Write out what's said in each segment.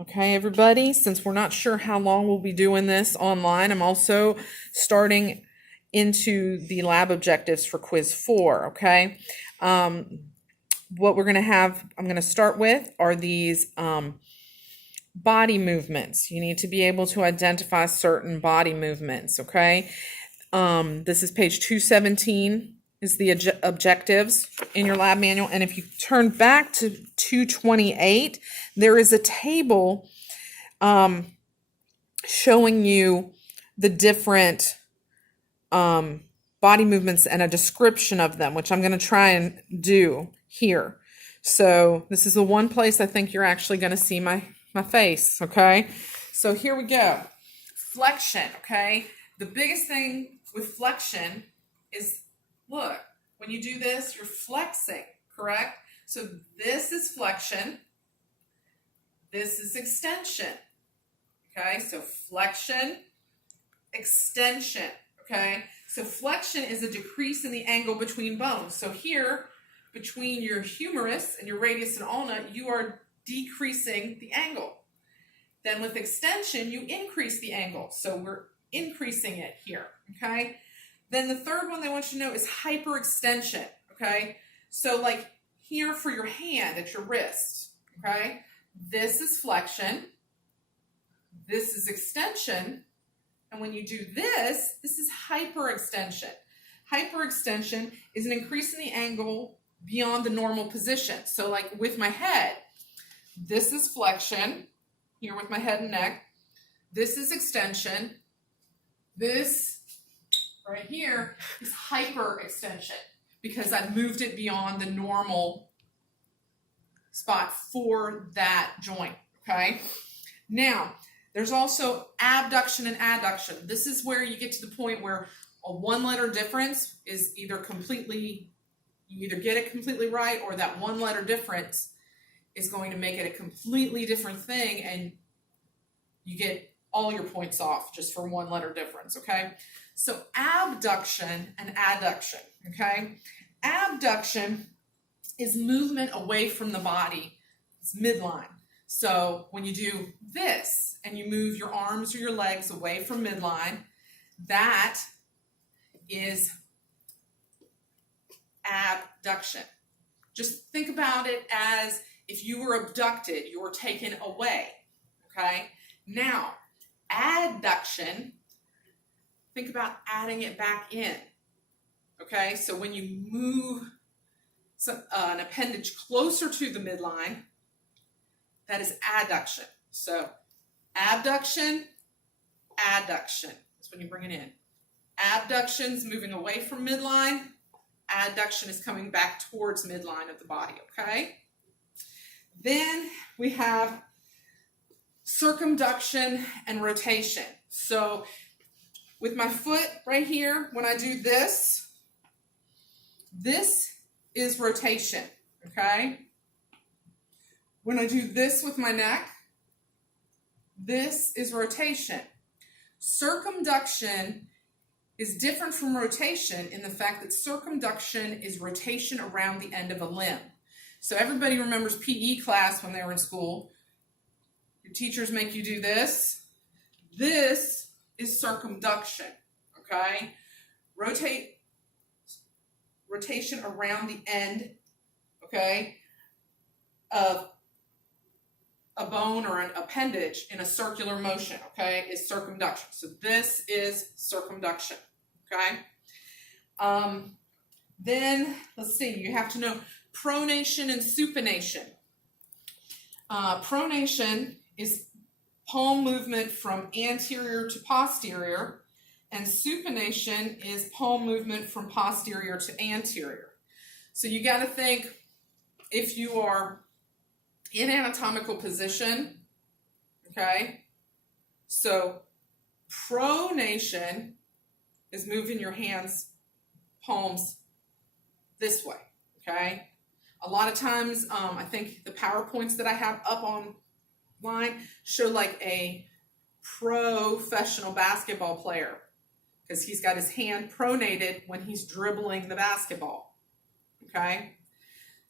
Okay, everybody, since we're not sure how long we'll be doing this online, I'm also starting into the lab objectives for quiz 4, okay? What we're going to have, I'm going to start with are these body movements. You need to be able to identify certain body movements, okay? This is page 217 is the objectives in your lab manual. And if you turn back to 228, there is a table showing you the different body movements and a description of them, which I'm going to try and do here. So this is the one place I think you're actually going to see my face, okay? So here we go. Flexion, okay? The biggest thing with flexion is, look, when you do this, you're flexing, correct? So this is flexion. This is extension, okay? So flexion, extension, okay? So flexion is a decrease in the angle between bones. So here, between your humerus and your radius and ulna, you are decreasing the angle. Then with extension, you increase the angle. So we're increasing it here, okay? Then the third one they want you to know is hyperextension, okay? So like here for your hand at your wrist, okay? This is flexion. This is extension. And when you do this, this is hyperextension. Hyperextension is an increase in the angle beyond the normal position. So like with my head, this is flexion, here with my head and neck. This is extension. This right here is hyperextension because I've moved it beyond the normal spot for that joint, okay? Now, there's also abduction and adduction. This is where you get to the point where a one-letter difference is either completely, you either get it completely right, or that one-letter difference is going to make it a completely different thing, and you get all your points off just for one-letter difference, okay? So abduction and adduction, okay? Abduction is movement away from the body. It's midline. So when you do this and you move your arms or your legs away from midline, that is abduction. Just think about it as if you were abducted, you were taken away, okay? Now, adduction, think about adding it back in, okay? So when you move an appendage closer to the midline, that is adduction. So abduction, adduction. That's when you bring it in. Abduction is moving away from midline. Adduction is coming back towards midline of the body, okay? Then we have circumduction and rotation. So with my foot right here, when I do this, this is rotation, okay? When I do this with my neck, this is rotation. Circumduction is different from rotation in the fact that circumduction is rotation around the end of a limb. So everybody remembers PE class when they were in school. Your teachers make you do this. This is circumduction, okay? Rotation around the end, okay, of a bone or an appendage in a circular motion, okay, is circumduction. So this is circumduction, okay? Then, let's see, you have to know pronation and supination. Pronation is palm movement from anterior to posterior, and supination is palm movement from posterior to anterior. So you got to think, if you are in anatomical position, okay, so pronation is moving your hands, palms this way, okay? A lot of times, I think the PowerPoints that I have up online show like a professional basketball player because he's got his hand pronated when he's dribbling the basketball, okay?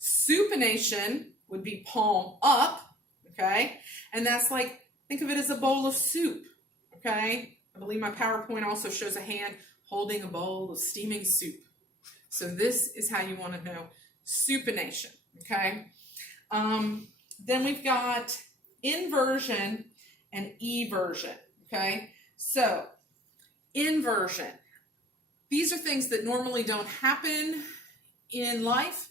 Supination would be palm up, okay? And that's like, think of it as a bowl of soup, okay? I believe my PowerPoint also shows a hand holding a bowl of steaming soup. So this is how you want to know supination, okay? Then we've got inversion and eversion, okay? So inversion, these are things that normally don't happen in life.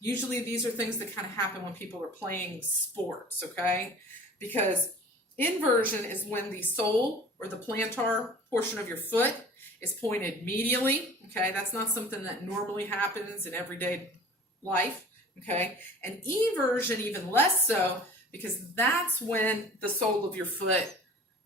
Usually these are things that kind of happen when people are playing sports, okay? Because inversion is when the sole or the plantar portion of your foot is pointed medially, okay? That's not something that normally happens in everyday life, okay? And eversion even less so, because that's when the sole of your foot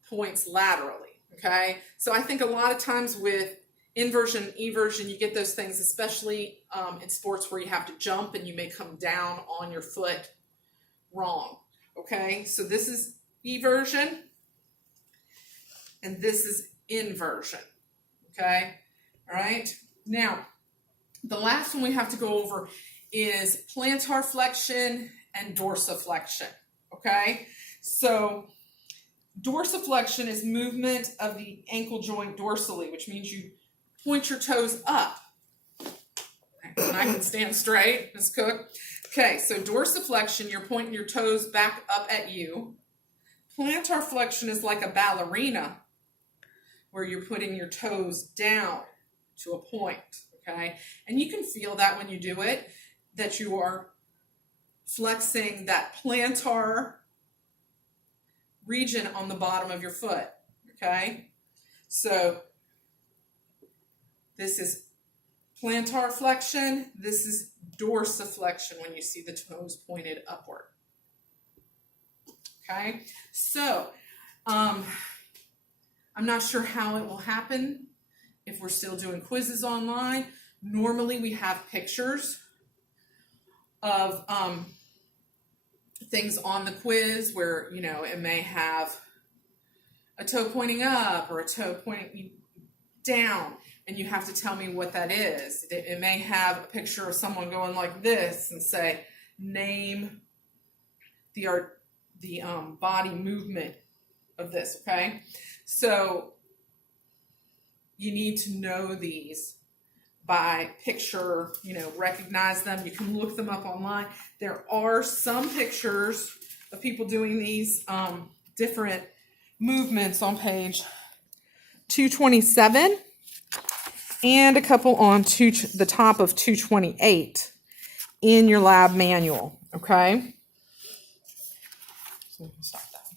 points laterally, okay? So I think a lot of times with inversion, eversion, you get those things, especially in sports where you have to jump and you may come down on your foot wrong, okay? So this is eversion, and this is inversion, okay? All right, now, the last one we have to go over is plantar flexion and dorsiflexion, okay? So dorsiflexion is movement of the ankle joint dorsally, which means you point your toes up. And I can stand straight, Ms. Cook. Okay, so dorsiflexion, you're pointing your toes back up at you. Plantar flexion is like a ballerina, where you're putting your toes down to a point, okay? And you can feel that when you do it, that you are flexing that plantar region on the bottom of your foot, okay? So this is plantar flexion, this is dorsiflexion when you see the toes pointed upward. Okay, so I'm not sure how it will happen if we're still doing quizzes online. Normally we have pictures of things on the quiz where, you know, it may have a toe pointing up or a toe pointing down, and you have to tell me what that is. It may have a picture of someone going like this and say, name the body movement of this, okay? So you need to know these by picture, you know, recognize them. You can look them up online. There are some pictures of people doing these different movements on page 227 and a couple on the top of 228 in your lab manual, okay? So stop that.